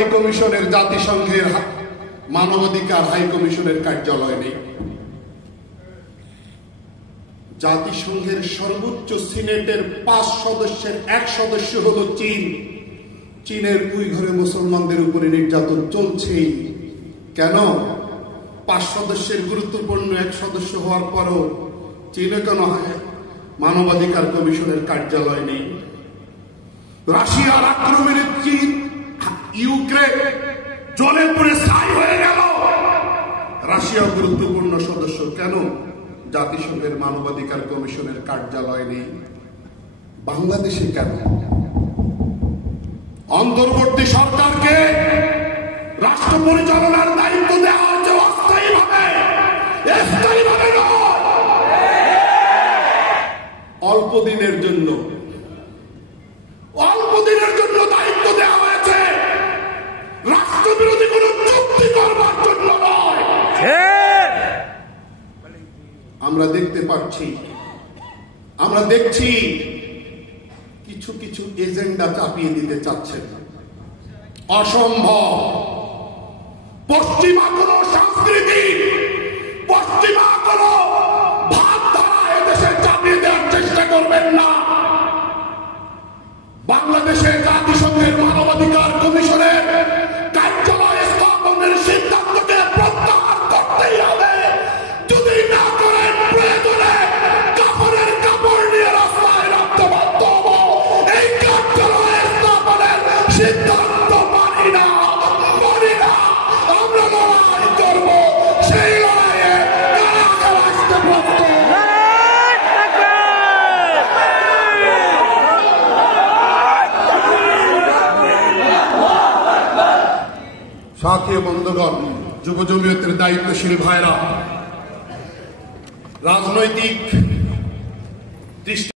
High কমিশনের, জাতিসংঘের মানবাধিকার হাই কমিশনের কার্যালয় নেই। জাতিসংঘের সর্বোচ্চ সিনেটের 5 সদস্যের 1 সদস্য হলো চীন। চীনের উইঘুরে মুসলমানদের উপরে নির্যাতন চলছেই। কেন? 5 সদস্যের গুরুত্বপূর্ণ 1 সদস্য হওয়ার পরও চীনে কেন মানবাধিকার কমিশনের কার্যালয় নেই? রাশিয়ার আক্রমণে চীন ইউক্রেন জলে পুড়ে ছাই হয়ে গেল। রাশিয়া গুরুত্বপূর্ণ সদস্য, কেন জাতিসংঘের মানবাধিকার কমিশনের কার্যালয় নেই? বাংলাদেশে কেন? অন্তর্বর্তী সরকারকে রাষ্ট্র পরিচালনার দায়িত্ব দেওয়া হয়েছে অস্থায়ীভাবে, স্থায়ীভাবে নয়। অল্প দিনের জন্য দায়িত্ব দেওয়া হয়েছে, রাষ্ট্রবিরোধী কোন চুক্তি করবার জন্য নয়। আমরা দেখতে পাচ্ছি, আমরা দেখছি কিছু কিছু এজেন্ডা চাপিয়ে দিতে চাচ্ছেন। অসম্ভব। পশ্চিমা কোন সংস্কৃতি, পশ্চিমা কোন ভাবধারা এদেশে চাপিয়ে দেওয়ার চেষ্টা করবেন না। বাংলাদেশে জাতিসংঘের মানবাধিকার কমিশনের কার্যালয় স্থাপনের সিদ্ধান্তকে প্রত্যাহার করতেই হবে। যদি না করেন, প্রয়োজনে কাপড়ের কাপড় নিয়ে রাস্তায় নামতে বাধ্য হব। এই কার্যালয় স্থাপনের সিদ্ধান্ত মানি না। আমরা লড়াই করব, সেই লড়াইয়ে আসতে প্রস্তুত। সাথী বন্ধুগণ, যুব জমিয়তের দায়িত্বশীল ভাইরা, রাজনৈতিক